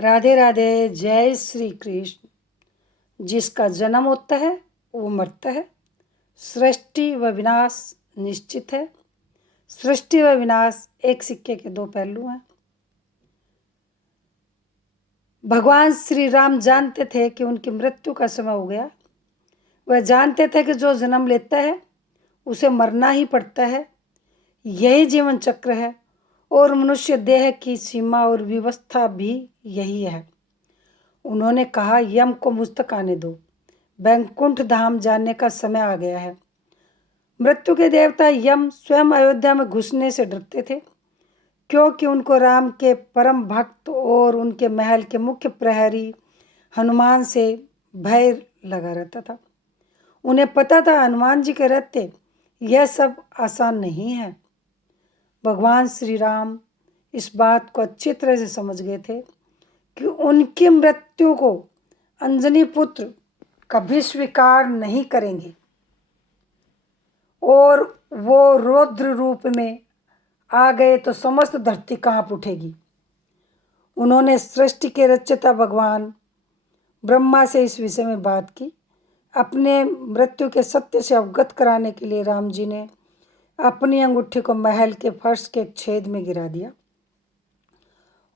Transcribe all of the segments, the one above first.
राधे राधे। जय श्री कृष्ण। जिसका जन्म होता है वो मरता है। सृष्टि व विनाश निश्चित है। सृष्टि व विनाश एक सिक्के के दो पहलू हैं। भगवान श्री राम जानते थे कि उनकी मृत्यु का समय हो गया। वह जानते थे कि जो जन्म लेता है उसे मरना ही पड़ता है। यही जीवन चक्र है और मनुष्य देह की सीमा और व्यवस्था भी यही है। उन्होंने कहा, यम को मुझ तक आने दो, वैकुंठ धाम जाने का समय आ गया है। मृत्यु के देवता यम स्वयं अयोध्या में घुसने से डरते थे, क्योंकि उनको राम के परम भक्त और उनके महल के मुख्य प्रहरी हनुमान से भय लगा रहता था। उन्हें पता था हनुमान जी के रहते यह सब आसान नहीं है। भगवान श्री राम इस बात को अच्छी तरह से समझ गए थे कि उनकी मृत्यु को अंजनी पुत्र कभी स्वीकार नहीं करेंगे और वो रौद्र रूप में आ गए तो समस्त धरती कांप उठेगी। उन्होंने सृष्टि के रचयिता भगवान ब्रह्मा से इस विषय में बात की। अपने मृत्यु के सत्य से अवगत कराने के लिए राम जी ने अपनी अंगूठी को महल के फर्श के एक छेद में गिरा दिया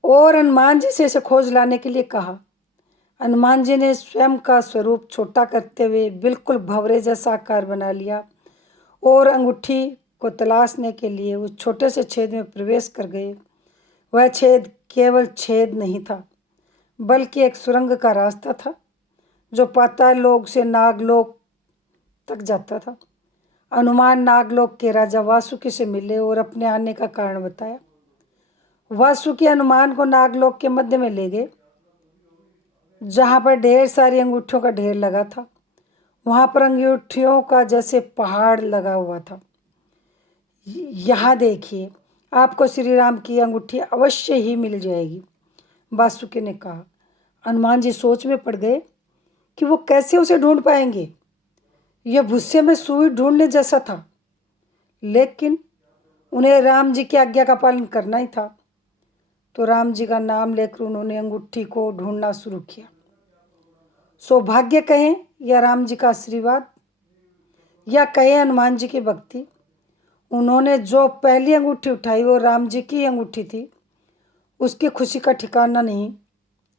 और हनुमान जी से इसे खोज लाने के लिए कहा। हनुमान जी ने स्वयं का स्वरूप छोटा करते हुए बिल्कुल भंवरे जैसा आकार बना लिया और अंगूठी को तलाशने के लिए उस छोटे से छेद में प्रवेश कर गए। वह छेद केवल छेद नहीं था, बल्कि एक सुरंग का रास्ता था जो पाताल लोक से नागलोक तक जाता था। हनुमान नागलोक के राजा वासुकी से मिले और अपने आने का कारण बताया। वासुकी हनुमान को नागलोक के मध्य में ले गए, जहाँ पर ढेर सारी अंगूठियों का ढेर लगा था। वहाँ पर अंगूठियों का जैसे पहाड़ लगा हुआ था। यहाँ देखिए, आपको श्री राम की अंगूठी अवश्य ही मिल जाएगी, वासुकी ने कहा। हनुमान जी सोच में पड़ गए कि वो कैसे उसे ढूंढ पाएंगे। यह भुस्से में सुई ढूंढने जैसा था, लेकिन उन्हें राम जी की आज्ञा का पालन करना ही था। तो राम जी का नाम लेकर उन्होंने अंगूठी को ढूंढना शुरू किया। सौभाग्य कहें या राम जी का आशीर्वाद या कहें हनुमान जी की भक्ति, उन्होंने जो पहली अंगूठी उठाई वो राम जी की अंगूठी थी। उसकी खुशी का ठिकाना नहीं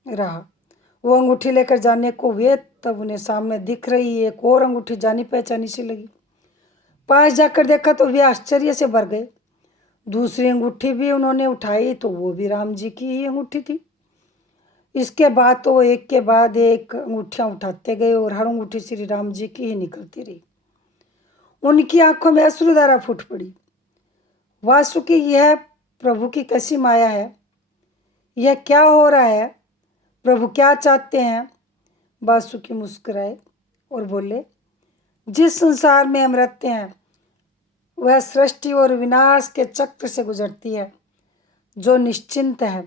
रहा। वो अंगूठी लेकर जाने को हुए, तब उन्हें सामने दिख रही एक और अंगूठी जानी पहचानी सी लगी। पास जाकर देखा तो वे आश्चर्य से भर गए। दूसरी अंगूठी भी उन्होंने उठाई तो वो भी राम जी की ही अंगूठी थी। इसके बाद तो वो एक के बाद एक अंगूठियाँ उठाते गए और हर अंगूठी श्री राम जी की ही निकलती रही। उनकी आंखों में अश्रुधारा फूट पड़ी। वासुकी, यह प्रभु की कैसी माया है, यह क्या हो रहा है, प्रभु क्या चाहते हैं? वासुकी मुस्कुराए और बोले, जिस संसार में हम रहते हैं वह सृष्टि और विनाश के चक्र से गुजरती है, जो निश्चिंत है,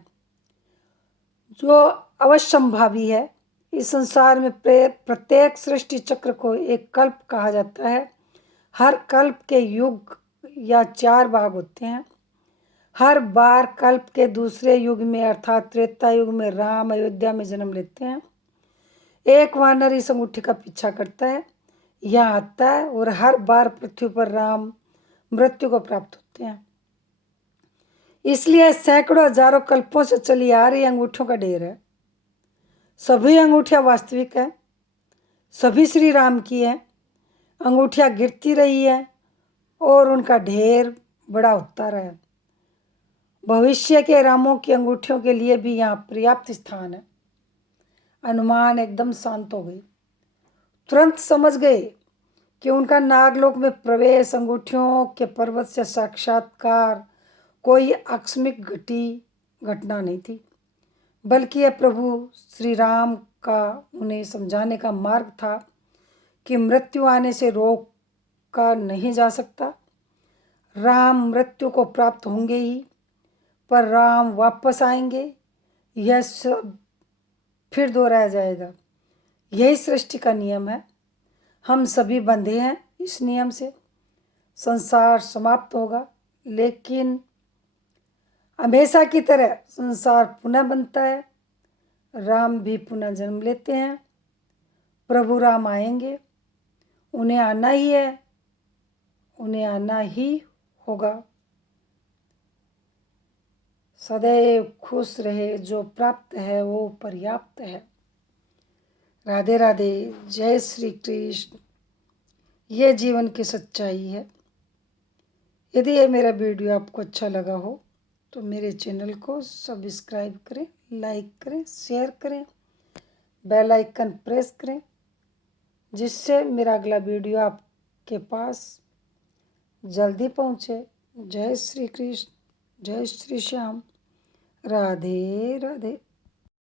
जो अवश्यंभावी है। इस संसार में प्रत्येक सृष्टि चक्र को एक कल्प कहा जाता है। हर कल्प के युग या 4 भाग होते हैं। हर बार कल्प के दूसरे युग में अर्थात त्रेता युग में राम अयोध्या में जन्म लेते हैं। एक वानर इस अंगूठी का पीछा करता है, यहाँ आता है और हर बार पृथ्वी पर राम मृत्यु को प्राप्त होते हैं। इसलिए सैकड़ों हजारों कल्पों से चली आ रही अंगूठियों का ढेर है। सभी अंगूठियाँ वास्तविक है, सभी श्री राम की है। अंगूठियाँ गिरती रही है और उनका ढेर बड़ा होता रहा। भविष्य के रामों की अंगूठियों के लिए भी यहाँ पर्याप्त स्थान है। हनुमान एकदम शांत हो गई। तुरंत समझ गए कि उनका नागलोक में प्रवेश अंगूठियों के पर्वत से साक्षात्कार कोई आकस्मिक घटना नहीं थी, बल्कि यह प्रभु श्री राम का उन्हें समझाने का मार्ग था कि मृत्यु आने से रोका नहीं जा सकता। राम मृत्यु को प्राप्त होंगे ही, पर राम वापस आएंगे, यह सब फिर दोहराया जाएगा। यही सृष्टि का नियम है। हम सभी बंधे हैं इस नियम से। संसार समाप्त होगा, लेकिन हमेशा की तरह संसार पुनः बनता है। राम भी पुनः जन्म लेते हैं। प्रभु राम आएंगे, उन्हें आना ही है, उन्हें आना ही होगा। सदैव खुश रहे, जो प्राप्त है वो पर्याप्त है। राधे राधे, जय श्री कृष्ण। ये जीवन की सच्चाई है। यदि ये मेरा वीडियो आपको अच्छा लगा हो तो मेरे चैनल को सब्सक्राइब करें, लाइक करें, शेयर करें, बेल आइकन प्रेस करें, जिससे मेरा अगला वीडियो आपके पास जल्दी पहुँचे। जय श्री कृष्ण, जय श्री श्याम, राधे राधे।